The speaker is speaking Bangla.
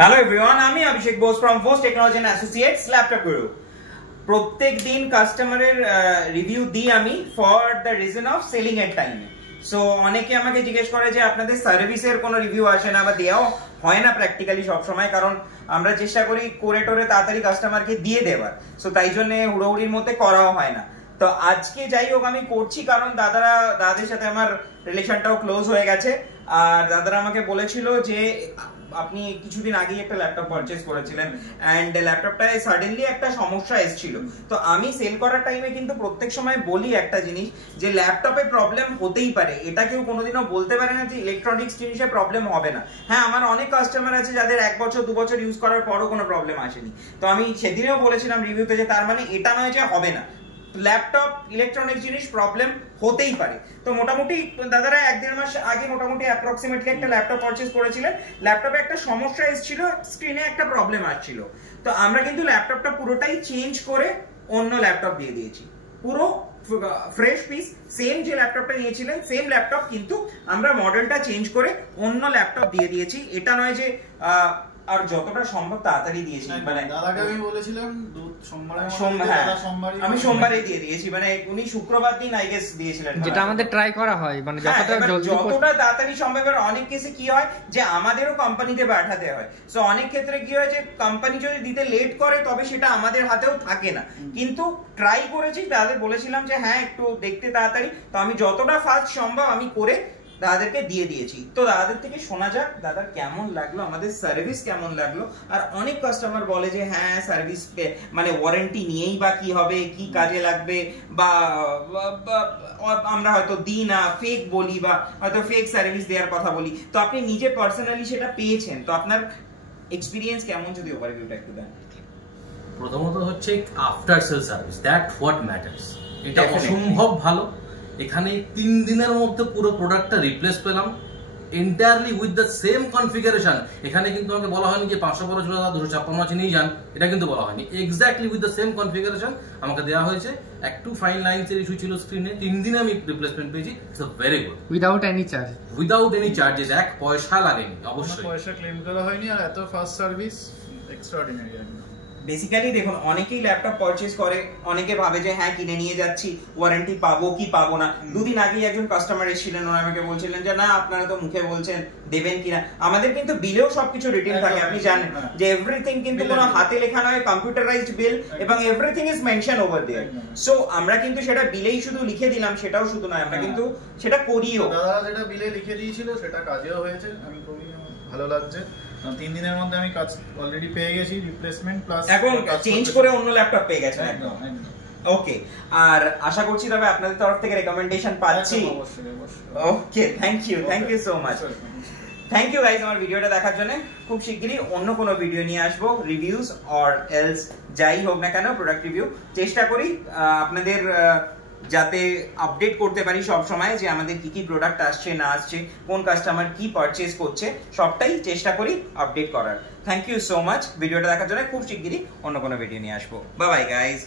হ্যালো এভরিওয়ান, আমি Abhishek Bose from Bose technology and associates laptop guru. প্রত্যেক দিন কাস্টমারের রিভিউ দিই আমি for the reason of selling এর টাইমে। সো অনেকে আমাকে জিজ্ঞেস করে যে আপনাদের সার্ভিসের কোনো রিভিউ আসে না বা দেওয়াও হয় না প্র্যাকটিক্যালি সবসময়, কারণ আমরা চেষ্টা করি করে টোরে তাড়াতাড়ি কাস্টমারকে দিয়ে দেওয়ার। সো তাই জন্য হুড়োহুড়ির মধ্যে করাও হয় না। তো আজকে যাই হোক আমি করছি, কারণ দাদাদের সাথে আমার রিলেশনটাও ক্লোজ হয়ে গেছে। আর দাদারা আমাকে বলেছিল যে আপনি কিছুদিন আগেই একটা ল্যাপটপ পারচেজ করেছিলেন এন্ড ল্যাপটপটায় সাডেনলি একটা সমস্যা এসেছিল। তো আমি সেল করার টাইমে কিন্তু প্রত্যেক সময় বলি একটা জিনিস, যে ল্যাপটপে প্রবলেম হতেই পারে, এটা কেউ কোনোদিনও বলতে পারে না যে ইলেকট্রনিক্স জিনিসে প্রবলেম হবে না। হ্যাঁ, আমার অনেক কাস্টমার আছে যাদের 1 বছর 2 বছর ইউজ করার পরও কোনো প্রবলেম আসেনি। তো আমি সেদিনেও বলেছিলাম রিভিউতে যে তার মানে এটা নয় যে হবে না, ল্যাপটপ ইলেকট্রনিক জিনিস প্রবলেম হতেই পারে। তো মোটামুটি দাদারা 1-1.5 মাস আগে মোটামুটি অ্যাপ্রক্সিমেটলি একটা ল্যাপটপ পারচেজ করেছিলেন। ল্যাপটপে একটা সমস্যা এসেছিল, স্ক্রিনে একটা প্রবলেম আসছিল। তো আমরা কিন্তু ল্যাপটপটা পুরোটাই চেঞ্জ করে অন্য ল্যাপটপ দিয়ে দিয়েছি, পুরো ফ্রেশ পিস। সেম যে ল্যাপটপটা নিয়েছিলেন সেম ল্যাপটপ, কিন্তু আমরা মডেলটা চেঞ্জ করে অন্য ল্যাপটপ দিয়ে দিয়েছি। এটা নয় যে আর যতটা সম্ভব তাড়াতাড়ি দিয়েছি, মানে দাদাকে আমি বলেছিলাম আমি সোমবারেই দিয়ে দিয়েছি, মানে উনি শুক্রবার দিন আই গেস দিয়েছিলেন, যেটা আমাদের ট্রাই করা হয়, মানে যতটা তাড়াতাড়ি সম্ভব। অনেক কেসে কি হয় যে আমাদেরও কোম্পানিতে পাঠাতে হয়। সো অনেক ক্ষেত্রে কি হয় যে কোম্পানি যদি দিতে লেট করে তবে সেটা আমাদের হাতেও থাকে না, কিন্তু ট্রাই করেছি, তাদের বলেছিলাম যে হ্যাঁ একটু দেখতে তাড়াতাড়ি। তো আমি যতটা ফাস্ট সম্ভব আমি করে দাদাদেরকে দিয়ে দিয়েছি। তো দাদাদের থেকে শোনা যাক দাদা কেমন লাগলো, আমাদের সার্ভিস কেমন লাগলো। আর অনেক কাস্টমার বলে যে হ্যাঁ সার্ভিস মানে ওয়ারেন্টি নিয়েই বা কি হবে, কি কাজে লাগবে, বা আমরা হয়তো দিই না, ফেক বলি, বা হয়তো ফেক সার্ভিস দেওয়ার কথা বলি। তো আপনি নিজে পার্সোনালি সেটা পেয়েছেন, তো আপনার এক্সপিরিয়েন্স কেমন যদি ওভারভিউটা একটু দেন। প্রথমত হচ্ছে after sale service, that what matters. এটা অসম্ভব ভালো। এখানে 3 দিনের মধ্যে পুরো প্রোডাক্টটা রিপ্লেস পেলাম entirely with the same configuration. এখানে কিন্তু আমাকে বলা হয়নি যে 512 256 আছে নিয়ে যান, এটা কিন্তু বলা হয়নি। Exactly with the same configuration আমাকে দেওয়া হয়েছে। একটু ফাইন লাইনস এর ইস্যু ছিল স্ক্রিনে, 3 দিনে আমি রিপ্লেসমেন্ট পেয়েছি। It's very good, without any charge, without any charges. 1 পয়সা লাগেনি, অবশ্যই পয়সা ক্লেম করা হয়নি। আর এত ফাস্ট সার্ভিস এক্সট্রাঅর্ডিনারি। বেসিক্যালি দেখুন, অনেকেই ল্যাপটপ পারচেজ করে, অনেকে ভাবে যে হ্যাঁ কিনে নিয়ে যাচ্ছি, ওয়ারেন্টি পাবো কি পাবো না। 2 দিন আগেই একজন কাস্টমার এসেছিলেন, ওরা আমাকে বলছিলেন যে না আপনারা তো মুখে বলছেন দেবেন কিনা। আমাদের কিন্তু বিলেও সবকিছু রিটেন থাকে, আপনি জানেন যে এভরিথিং কিন্তু কোনো হাতে লেখা নয়, কম্পিউটারাইজড বিল, এবং everything is mention over there. So আমরা কিন্তু সেটা বিলেই শুধু লিখে দিলাম সেটাও শুধু নয়, আমরা কিন্তু সেটা করিও। দাদা যেটা বিলে লিখে দিয়েছিল সেটা কাজেও হয়েছে, আমি খুবই ভালো লাগছে। 3 দিনের মধ্যে আমি কাজ অলরেডি পেয়ে গেছি, রিপ্লেসমেন্ট প্লাস এখন চেঞ্জ করে অন্য ল্যাপটপ পেয়ে গেছেন একদম। ওকে, আর আশা করছি তবে আপনাদের তরফ থেকে রেকমেন্ডেশন পাচ্ছি। Okay, thank you so much. Thank you guys আমার ভিডিওটা দেখার জন্য। খুব শিগগিরই অন্য কোনো ভিডিও নিয়ে আসবো, রিভিউজ অর এলস যাই হোক না কেন, প্রোডাক্ট রিভিউ চেষ্টা করি আপনাদের যাতে আপডেট করতে পারি সব সময় যে আমাদের কি কি প্রোডাক্ট আসছে না আসছে, কোন কাস্টমার কি পারচেজ করছে, সবটাই চেষ্টা করি আপডেট করার। থ্যাংক ইউ সো মাচ ভিডিওটা দেখার জন্য। খুব শিগগিরই অন্য কোনো ভিডিও নিয়ে আসবো। Bye bye guys.